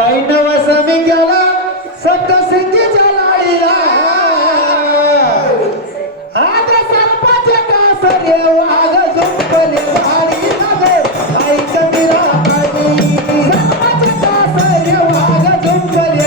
पैनव समिंगल सप्त सिंगी जलाडिया आज सर्पच कासरे वाघ झुंपले वाडी नवे ऐक मिरा सर्पच कासरे वाघ झुंपले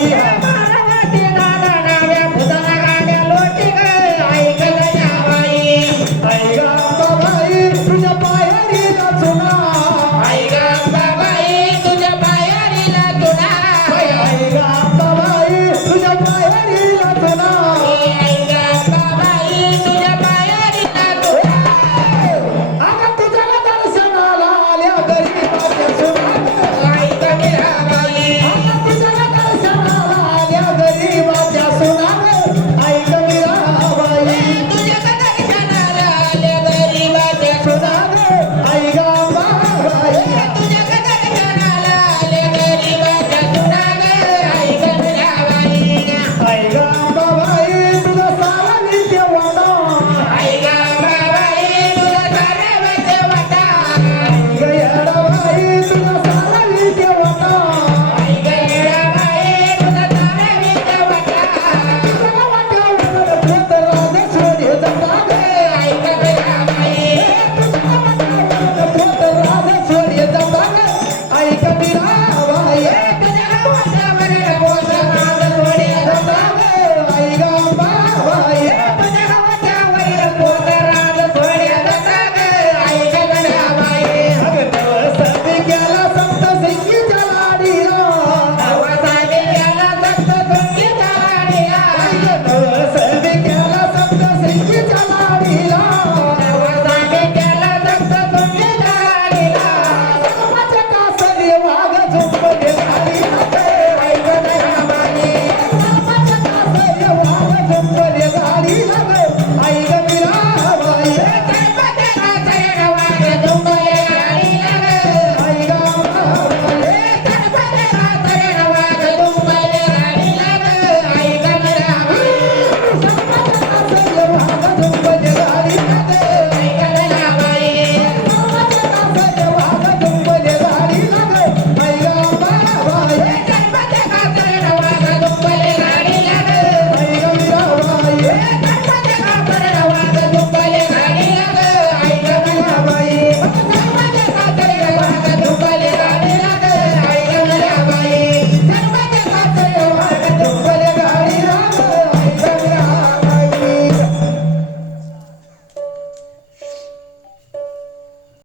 Yeah.